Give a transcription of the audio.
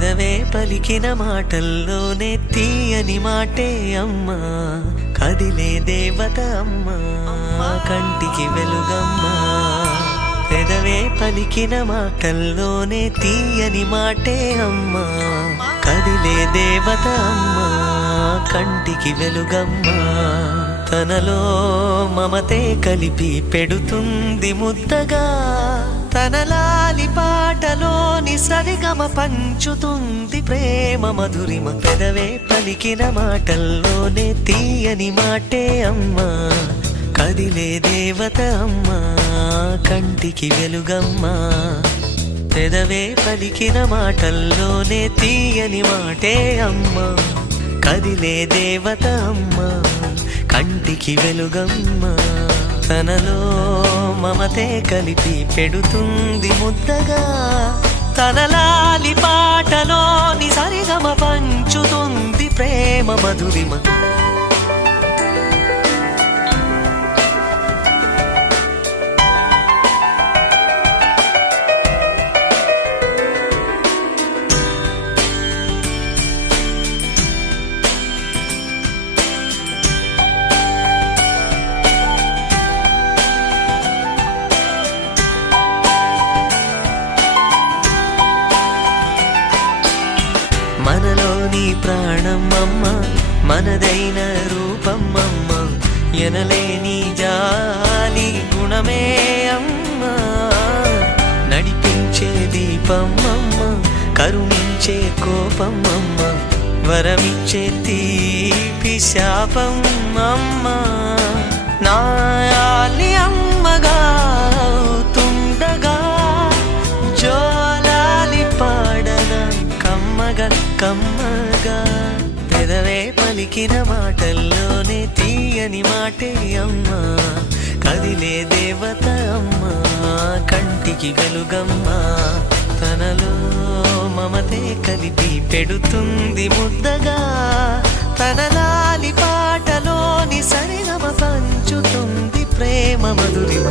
పెదవే పలికిన మాటల్లోనే తీయని మాటే అమ్మా, కదిలే దేవత అమ్మా, కంటికి వెలుగమ్మా. పెదవే పలికిన మాటల్లోనే తీయని మాటే అమ్మా, కదిలే దేవత అమ్మా, కంటికి వెలుగమ్మా. తనలో మమతే కలిపి పెడుతుంది ముద్దగా, తన లాలి పాటలోని సరిగమ పంచుతుంది ప్రేమ మధురిమ. పెదవే పలికిన మాటల్లోనే తీయని మాటే అమ్మా, కదిలే దేవత అమ్మా, కంటికి వెలుగమ్మా. పెదవే పలికిన మాటల్లోనే తీయని మాటే అమ్మా, కదిలే దేవత అమ్మా, కంటికి వెలుగమ్మా. తనలో మమతే కలిపి పెడుతుంది ముద్దగా, తన లాలి పాటలోని సరిగమ పంచుతుంది ప్రేమ మధురిమ. మనలోని ప్రాణం అమ్మ, మనదైన రూపం అమ్మ, ఎనలేని జాలి గుణమే అమ్మ. నడిపించే దీపం అమ్మ, కరుణించే కోపం అమ్మ, వరమిచ్చే తీపి శాపం అమ్మ. నాయాలి అమ్మగా అవుతుండగా, జోలాలి పాడన కమ్మగా కమ్మగా. పెదవే పలికిన మాటల్లోనే తీయని మాటే అమ్మా, కదిలే దేవత అమ్మా, కంటికి వెలుగమ్మా. తనలో మమతే కలిపి పెడుతుంది ముద్దగా, తన లాలి పాటలోని సరిగమ పంచుతుంది ప్రేమ మధురిమ.